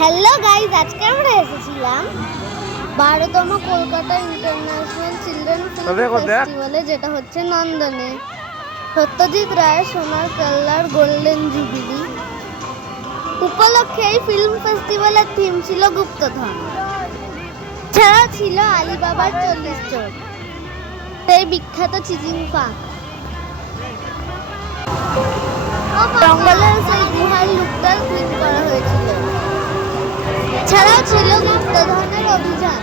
Hello guys, আজকে আমরা এসেছিলাম 12তম কলকাতা ইন্টারন্যাশনাল চিলড্রেন ফিল্ম ফেস্টিভ্যালে, যেটা হচ্ছে নন্দনে। সত্যজিৎ রায়ের সোনার কেল্লার গোল্ডেন জুবিলি উপলক্ষে এই ফিল্ম ফেস্টিভ্যালের থিম ছিল গুপ্তধন। ছাড়া ছিল আলিবাবার 40 চোর, সেই বিখ্যাত চিচিং ফাঁক, জঙ্গলের সেই গুহার লুকটার ক্লিপ করা হয়েছিল। ছাড়াও ছিল গুপ্তধনের অভিযান,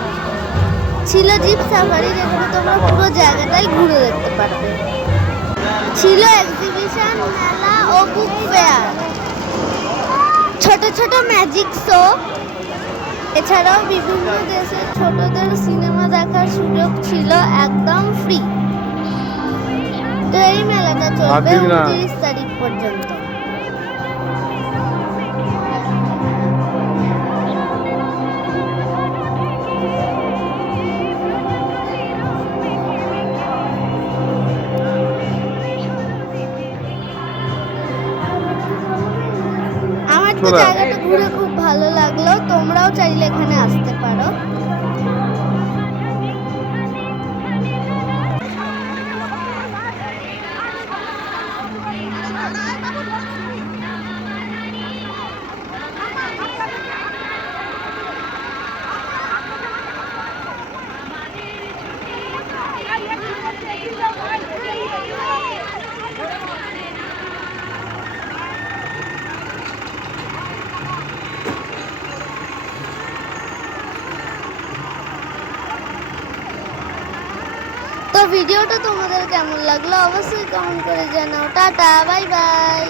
ছিল জিপ সাফারি, যেখানে তোমরা পুরো জায়গাটাই ঘুরে দেখতে পারবে। ছিল এক্সিবিশন, মেলা ও বুক ফেয়ার, ছোট ছোট ম্যাজিক শো। এছাড়াও বিভিন্ন দেশের ছোটদের সিনেমা দেখার সুযোগ ছিল একদম ফ্রি। তো এই মেলাটা চলবে 29 তারিখ পর্যন্ত। আমার তো জায়গাটা ঘুরে খুব ভালো লাগলো, তোমরাও চাইলে এখানে আসতে পারো। তো ভিডিওটা তোমাদের কেমন লাগলো অবশ্যই কমেন্ট করে জানাও। Tata, bye bye.